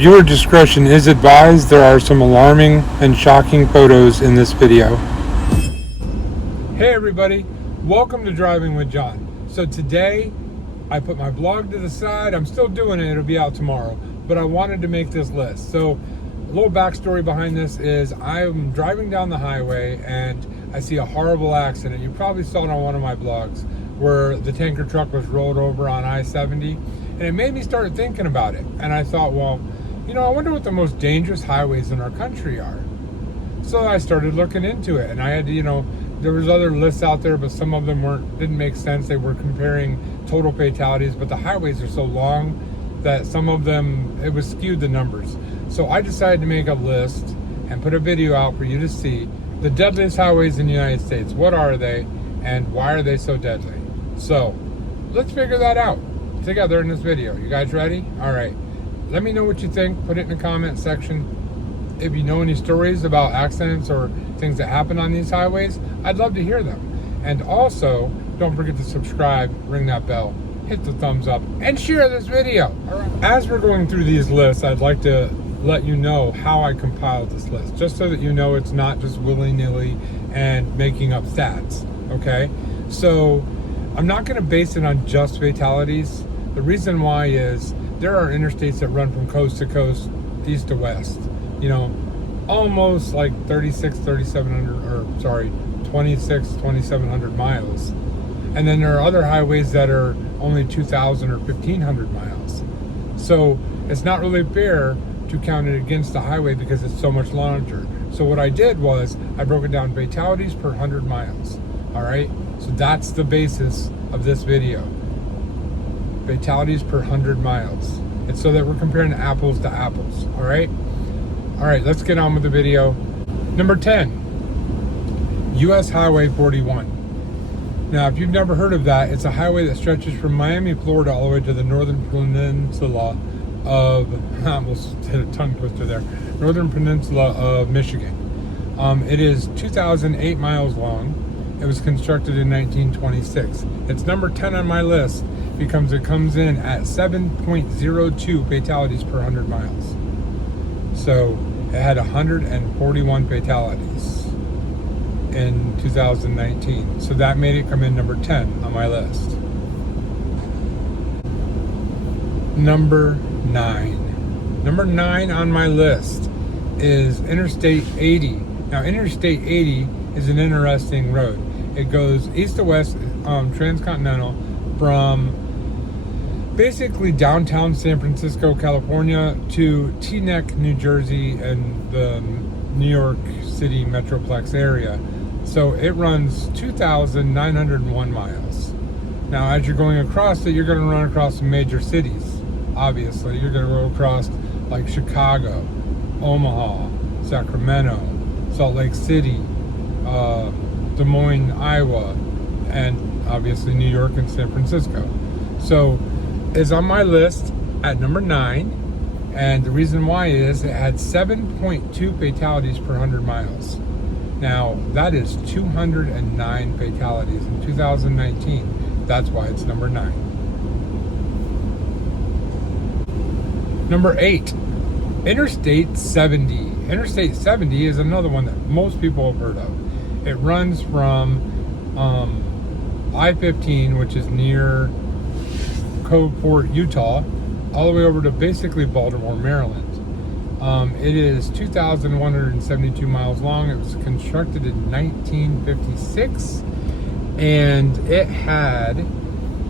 Viewer discretion is advised. There are some alarming and shocking photos in this video. Hey everybody, welcome to Driving with John. So today, I put my blog to the side. I'm still doing it, it'll be out tomorrow. But I wanted to make this list. So a little backstory behind this is I'm driving down the highway and I see a horrible accident. You probably saw it on one of my blogs where the tanker truck was rolled over on I-70. And it made me start thinking about it. And I thought, well, you know, I wonder what the most dangerous highways in our country are. So I started looking into it, and I had to, you know, there was other lists out there, but some of them didn't make sense. They were comparing total fatalities, but the highways are so long that some of them, it was skewed the numbers. So I decided to make a list and put a video out for you to see the deadliest highways in the United States. What are they, and why are they so deadly? So let's figure that out together in this video. You guys ready? All right. Let me know what you think. Put it in the comment section. If you know any stories about accidents or things that happen on these highways, I'd love to hear them. And also, don't forget to subscribe, ring that bell, hit the thumbs up, and share this video. All right. As we're going through these lists, I'd like to let you know how I compiled this list, just so that you know it's not just willy-nilly and making up stats, okay? So I'm not gonna base it on just fatalities. The reason why is there are interstates that run from coast to coast, east to west, you know, almost like 2,700 miles. And then there are other highways that are only 2,000 or 1,500 miles. So it's not really fair to count it against the highway because it's so much larger. So what I did was I broke it down fatalities per 100 miles. All right, so that's the basis of this video. Fatalities per 100 miles. It's so that we're comparing apples to apples. All right, let's get on with the video. Number 10, US Highway 41. Now, if you've never heard of that, it's a highway that stretches from Miami, Florida, all the way to the northern peninsula of, I almost hit a tongue twister there, northern peninsula of Michigan. It is 2,008 miles long. It was constructed in 1926. It's number 10 on my list because it comes in at 7.02 fatalities per 100 miles. So it had 141 fatalities in 2019. So that made it come in number 10 on my list. Number 9. Number 9 on my list is Interstate 80. Now, Interstate 80 is an interesting road. It goes east to west, transcontinental, from basically downtown San Francisco, California, to Teaneck, New Jersey, and the New York City Metroplex area. So it runs 2,901 miles. Now, as you're going across it, you're going to run across some major cities. Obviously, you're going to go across like Chicago, Omaha, Sacramento, Salt Lake City, Des Moines, Iowa, and obviously New York and San Francisco. So it's on my list at number 9, and the reason why is it had 7.2 fatalities per 100 miles. Now, that is 209 fatalities in 2019. That's why it's number 9. Number 8, Interstate 70. Interstate 70 is another one that most people have heard of. It runs from I-15, which is near Cove Fort, Utah, all the way over to basically Baltimore, Maryland. It is 2,172 miles long. It was constructed in 1956, and it had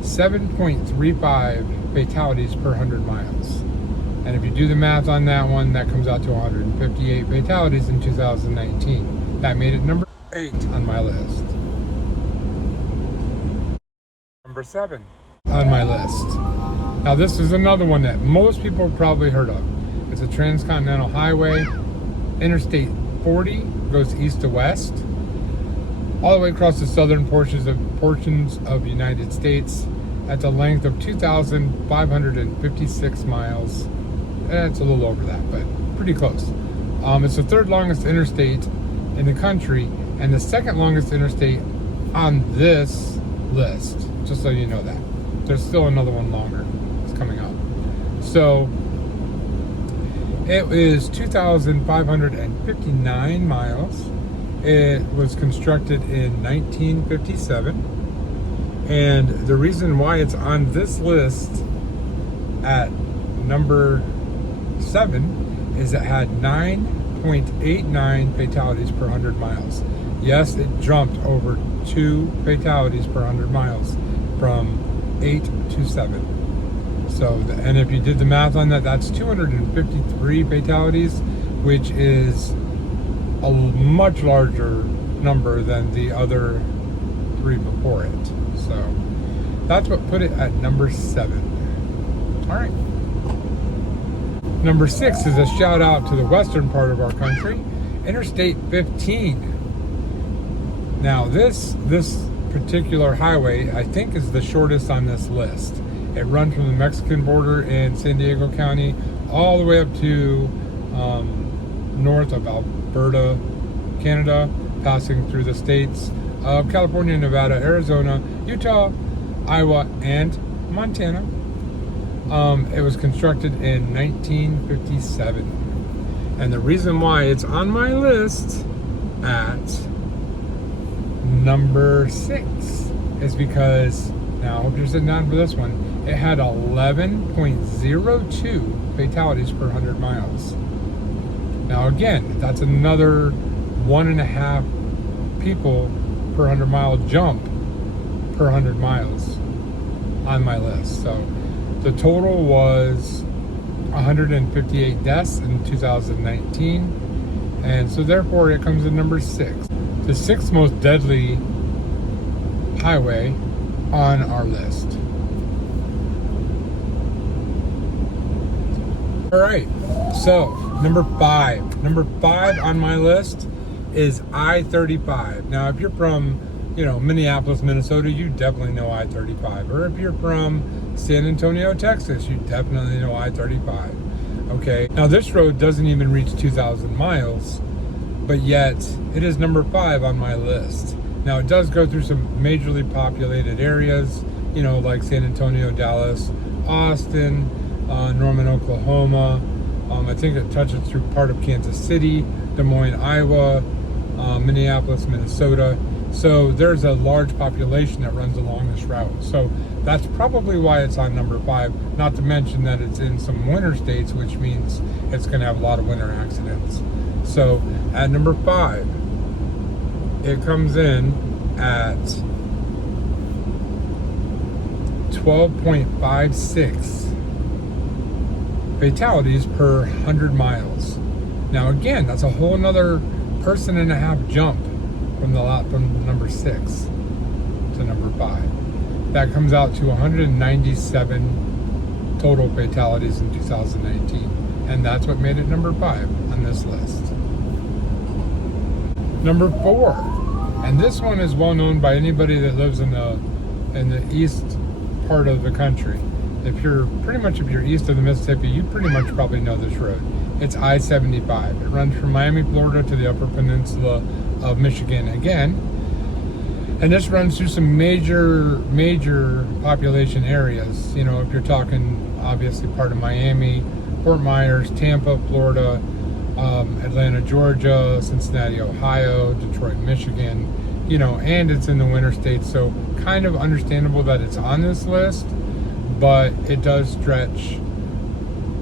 7.35 fatalities per 100 miles. And if you do the math on that one, that comes out to 158 fatalities in 2019. That made it number 8 on my list. Number 7 on my list. Now, this is another one that most people have probably heard of. It's a transcontinental highway. Interstate 40 goes east to west, all the way across the southern portions of the United States at the length of 2,556 miles. It's a little over that, but pretty close. It's the third longest interstate in the country and the second longest interstate on this list, just so you know that. There's still another one longer. It's coming up. So It is 2,559 miles. It was constructed in 1957. And the reason why it's on this list at number 7 is it had 9.89 fatalities per 100 miles. Yes, it jumped over 2 fatalities per 100 miles from 8 to 7. So, and if you did the math on that, that's 253 fatalities, which is a much larger number than the other 3 before it. So that's what put it at number 7. All right. Number 6 is a shout out to the western part of our country, Interstate 15. Now this particular highway, I think, is the shortest on this list. It runs from the Mexican border in San Diego County all the way up to north of Alberta, Canada, passing through the states of California, Nevada, Arizona, Utah, Iowa, and Montana. It was constructed in 1957. And the reason why it's on my list at number 6 is because, now I hope you're sitting down for this one, it had 11.02 fatalities per 100 miles. Now again, that's another 1.5 people per 100 mile jump per 100 miles on my list. So the total was 158 deaths in 2019, and so therefore it comes in number 6, the 6th most deadly highway on our list. All right, so number 5 on my list is I-35. Now, if you're from, Minneapolis, Minnesota, you definitely know I-35. Or if you're from San Antonio, Texas, you definitely know I-35. Okay, now this road doesn't even reach 2,000 miles, but yet it is number 5 on my list. Now, it does go through some majorly populated areas, like San Antonio, Dallas, Austin, Norman, Oklahoma. I think it touches through part of Kansas City, Des Moines, Iowa, Minneapolis, Minnesota. So there's a large population that runs along this route. So that's probably why it's on number 5. Not to mention that it's in some winter states, which means it's going to have a lot of winter accidents. So at number 5, it comes in at 12.56 fatalities per 100 miles. Now again, that's a whole another 1.5 jump from number 6 to number 5. That comes out to 197 total fatalities in 2019, and that's what made it number 5 on this list. Number 4, and this one is well known by anybody that lives in the east part of the country. If you're east of the Mississippi, you pretty much probably know this road. It's I-75. It runs from Miami, Florida to the Upper Peninsula of Michigan again. And this runs through some major population areas. If you're talking, obviously, part of Miami, Fort Myers, Tampa, Florida, Atlanta, Georgia, Cincinnati, Ohio, Detroit, Michigan, and it's in the winter states. So kind of understandable that it's on this list, but it does stretch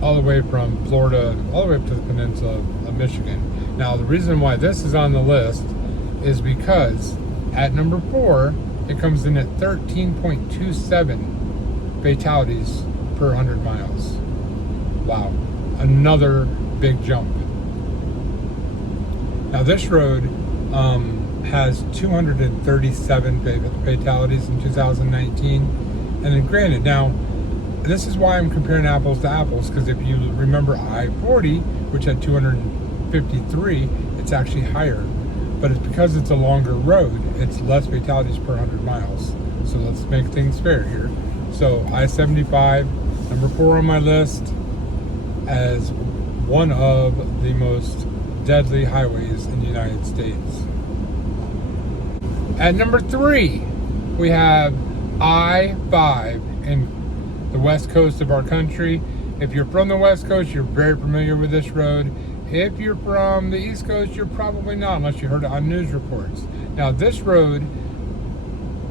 all the way from Florida all the way up to the peninsula of Michigan. Now, the reason why this is on the list is because at number 4, it comes in at 13.27 fatalities per 100 miles. Wow, another big jump. Now, this road has 237 fatalities in 2019. And then granted, now, this is why I'm comparing apples to apples, because if you remember I-40, which had 253, it's actually higher. But it's because it's a longer road, it's less fatalities per 100 miles. So let's make things fair here. So I-75, number 4 on my list, as one of the most deadly highways in the United States. At number 3, we have I-5 in the west coast of our country. If you're from the West Coast, you're very familiar with this road. If you're from the East Coast, you're probably not, unless you heard it on news reports. Now, this road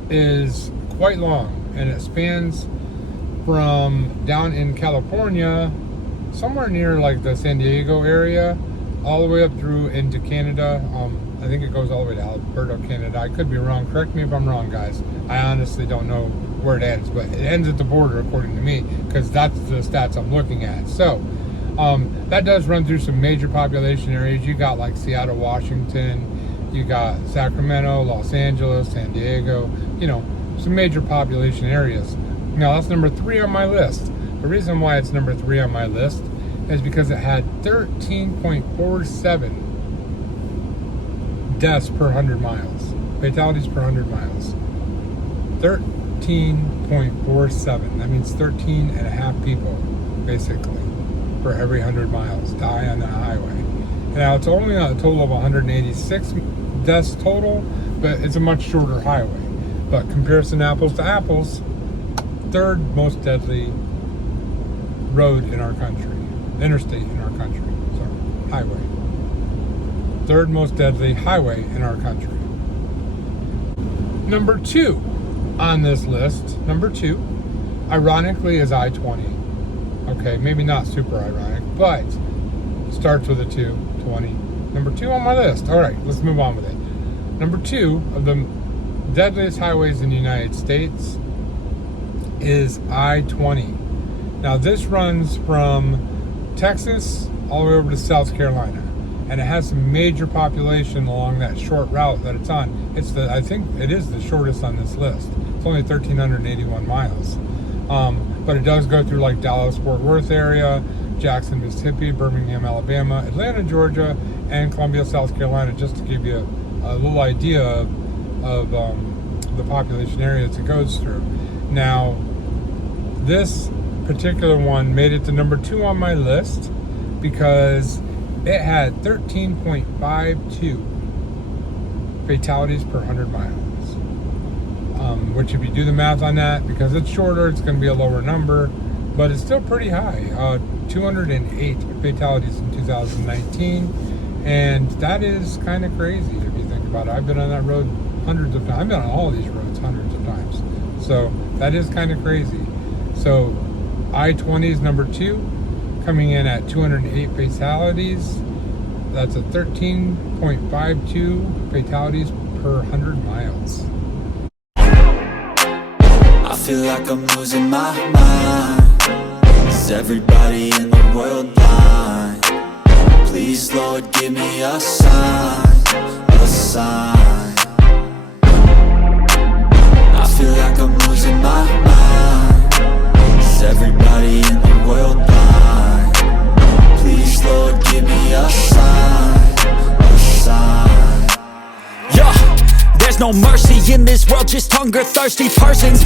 is quite long, and it spans from down in California, somewhere near like the San Diego area, all the way up through into Canada. I think it goes all the way to Alberta, Canada. I could be wrong. Correct me if I'm wrong, guys. I honestly don't know where it ends, but it ends at the border, according to me, because that's the stats I'm looking at. So that does run through some major population areas. You got like Seattle, Washington. You got Sacramento, Los Angeles, San Diego. You know, some major population areas. Now, that's number 3 on my list. The reason why it's number 3 on my list is because it had 13.47 deaths per 100 miles. Fatalities per 100 miles. 13.47. That means 13 and a half people, basically, for every 100 miles die on that highway. Now, it's only a total of 186 deaths total, but it's a much shorter highway. But comparison apples to apples, 3rd most deadly road in our country. Interstate in our country. Sorry, highway. 3rd most deadly highway in our country. Number 2 on this list, number 2, ironically, is I-20. Okay, maybe not super ironic, but starts with a 2, 20. Number 2 on my list. All right, let's move on with it. Number 2 of the deadliest highways in the United States is I-20. Now, this runs from Texas all the way over to South Carolina, and it has some major population along that short route that it's on. I think it is the shortest on this list. It's only 1,381 miles. But it does go through like Dallas, Fort Worth area, Jackson, Mississippi, Birmingham, Alabama, Atlanta, Georgia, and Columbia, South Carolina, just to give you a little idea of the population areas it goes through. Now, this particular one made it to number 2 on my list because it had 13.52 fatalities per 100 miles. Which, if you do the math on that, because it's shorter, it's going to be a lower number, but it's still pretty high. 208 fatalities in 2019, and that is kind of crazy if you think about it. I've been on that road hundreds of times. I've been on all these roads hundreds of times, so that is kind of crazy. So I-20 is number 2, coming in at 208 fatalities. That's a 13.52 fatalities per 100 miles. I feel like I'm losing my mind. Is everybody in the world blind? Please, Lord, give me a sign, a sign. I feel like I'm losing my mind. Is everybody in the world blind? Please, Lord, give me a sign, a sign. Yeah, there's no mercy in this world, just hunger-thirsty persons.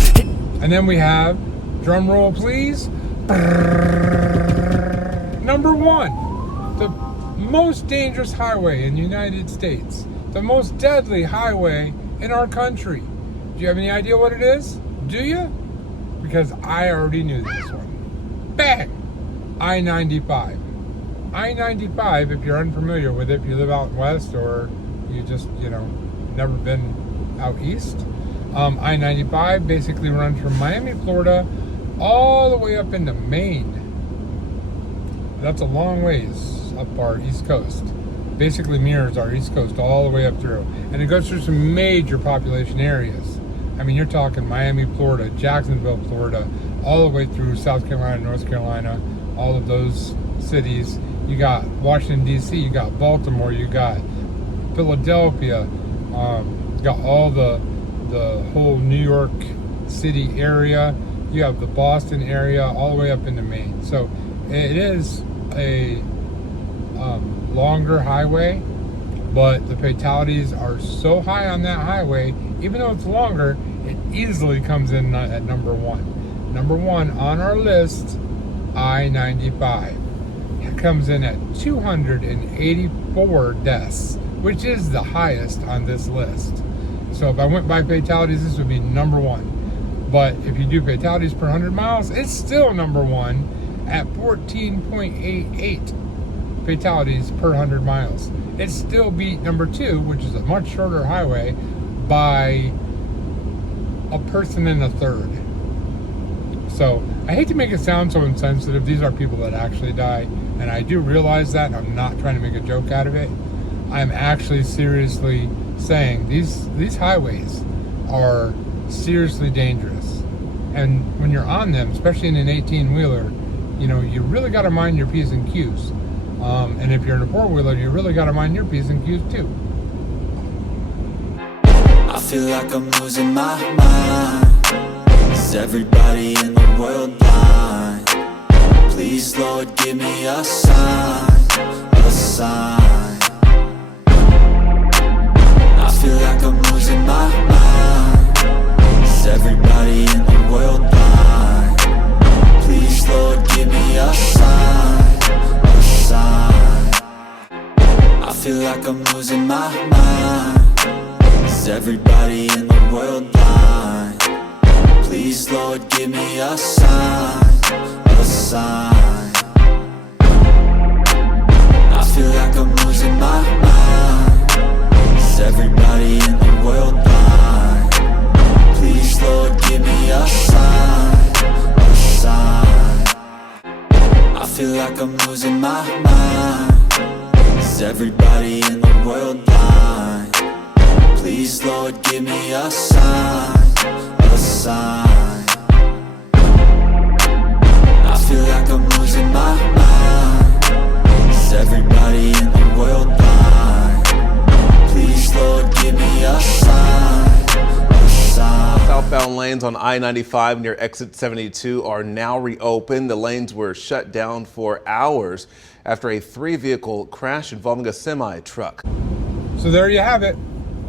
And then we have, drum roll please, number 1, the most dangerous highway in the United States, the most deadly highway in our country. Do you have any idea what it is? Do you? Because I already knew this one. Bang! I-95. I-95, if you're unfamiliar with it, if you live out west or you just, never been out east, I-95 basically runs from Miami, Florida, all the way up into Maine. That's a long ways up our east coast. Basically mirrors our east coast all the way up through. And it goes through some major population areas. I mean, you're talking Miami, Florida, Jacksonville, Florida, all the way through South Carolina, North Carolina, all of those cities. You got Washington, D.C., you got Baltimore, you got Philadelphia, you got all the whole New York City area. You have the Boston area all the way up into Maine. So it is a longer highway, but the fatalities are so high on that highway, even though it's longer, it easily comes in at number 1. Number 1 on our list, I-95. It comes in at 284 deaths, which is the highest on this list. So if I went by fatalities, this would be number 1. But if you do fatalities per 100 miles, it's still number 1. at 14.88 fatalities per 100 miles. It still beat number 2, which is a much shorter highway, by a person and a third. So I hate to make it sound so insensitive. These are people that actually die, and I do realize that. I'm not trying to make a joke out of it. I'm actually seriously saying these highways are seriously dangerous, and when you're on them, especially in an 18-wheeler, you know, you really got to mind your P's and Q's. And if you're in a 4-wheeler, you really got to mind your P's and Q's too. I feel like I'm losing my mind. Is everybody in the world blind? Please, Lord, give me a sign, a sign. I feel like I'm losing my mind. Is everybody in the world blind? Please, Lord, give me a sign, a sign. I feel like I'm losing my mind. Is everybody in the world blind? Please, Lord, give me a sign, a sign. I feel like I'm losing my mind. Is everybody in the world blind? Please, Lord, give me a sign, a sign. I feel like I'm losing my mind. Is everybody in the world blind? Please, Lord, give me a sign, a sign. I feel like I'm losing my mind. Is everybody in the world blind? Please, Lord, give me a sign, a sign. Southbound lanes on I-95 near exit 72 are now reopened. The lanes were shut down for hours after a 3-vehicle crash involving a semi-truck. So there you have it.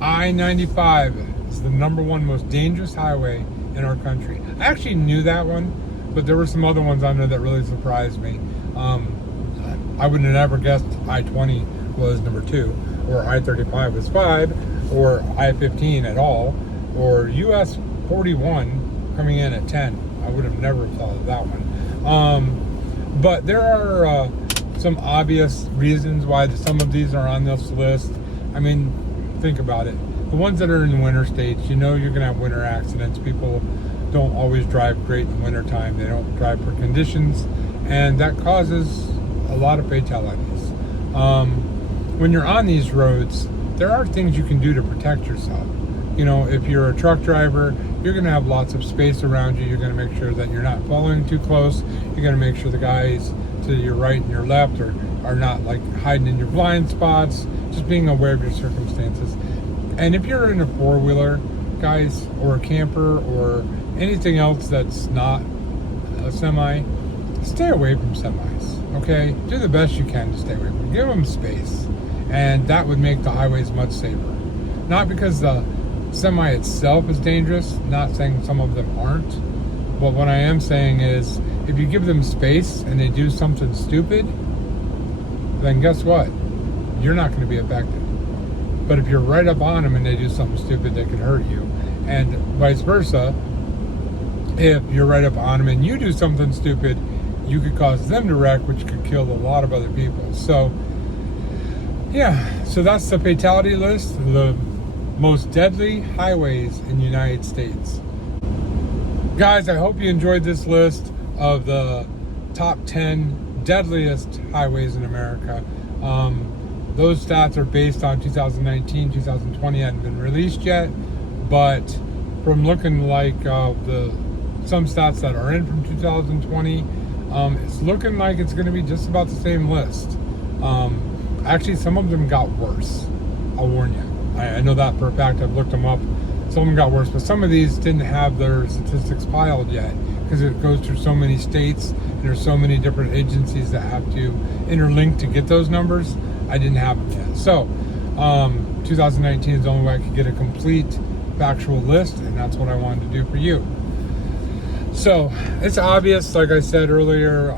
I-95 is the #1 most dangerous highway in our country. I actually knew that one, but there were some other ones on there that really surprised me. I would have never guessed I-20 was number 2, or I-35 was 5, or I-15 at all, or US 41 coming in at 10. I would have never thought of that one. But there are some obvious reasons why some of these are on this list. I mean, think about it. The ones that are in the winter states, you know you're going to have winter accidents. People don't always drive great in the winter time. They don't drive for conditions, and that causes a lot of fatalities. When you're on these roads, there are things you can do to protect yourself. You know, if you're a truck driver, you're going to have lots of space around you. You're going to make sure that you're not following too close. You're going to make sure the guys to your right and your left are not like hiding in your blind spots. Just being aware of your circumstances. And if you're in a 4-wheeler, guys, or a camper, or anything else that's not a semi, stay away from semis, okay? Do the best you can to stay away from them. Give them space, and that would make the highways much safer. Not because the semi itself is dangerous, not saying some of them aren't, but what I am saying is, if you give them space and they do something stupid, then guess what? You're not going to be affected. But if you're right up on them and they do something stupid, they could hurt you. And vice versa, if you're right up on them and you do something stupid, you could cause them to wreck, which could kill a lot of other people. So, yeah, so that's the fatality list, the most deadly highways in the United States. Guys, I hope you enjoyed this list of the top 10 deadliest highways in America. Those stats are based on 2019, 2020 hadn't been released yet, but from looking like some stats that are in from 2020, it's looking like it's going to be just about the same list. Actually, some of them got worse. I'll warn you. I know that for a fact. I've looked them up. Some of them got worse, but some of these didn't have their statistics filed yet because it goes through so many states and there's so many different agencies that have to interlink to get those numbers. I didn't have them yet. So 2019 is the only way I could get a complete factual list, and that's what I wanted to do for you. So it's obvious, like I said earlier,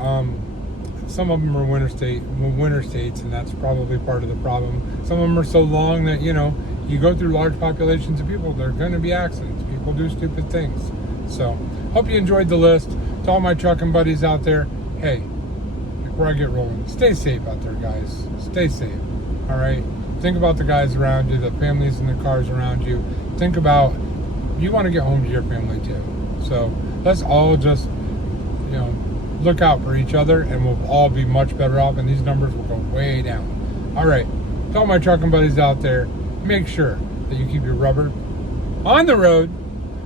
some of them are winter states, and that's probably part of the problem. Some of them are so long that, you know, you go through large populations of people, there are going to be accidents. People do stupid things. So hope you enjoyed the list. To all my trucking buddies out there, hey, before I get rolling, stay safe out there, guys. Stay safe. All right. Think about the guys around you, the families in the cars around you. Think about, you want to get home to your family too. So let's all just, look out for each other, and we'll all be much better off, and these numbers will go way down. All right. To all my trucking buddies out there, make sure that you keep your rubber on the road.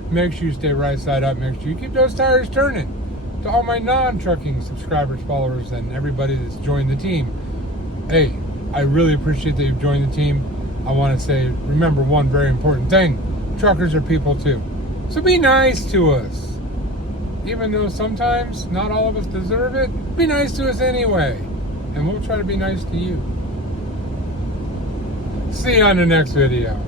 Make sure you stay right side up. Make sure you keep those tires turning. To all my non-trucking subscribers, followers, and everybody that's joined the team, hey, I really appreciate that you've joined the team. I want to say, remember one very important thing. Truckers are people too. So be nice to us. Even though sometimes not all of us deserve it, be nice to us anyway. And we'll try to be nice to you. See you on the next video.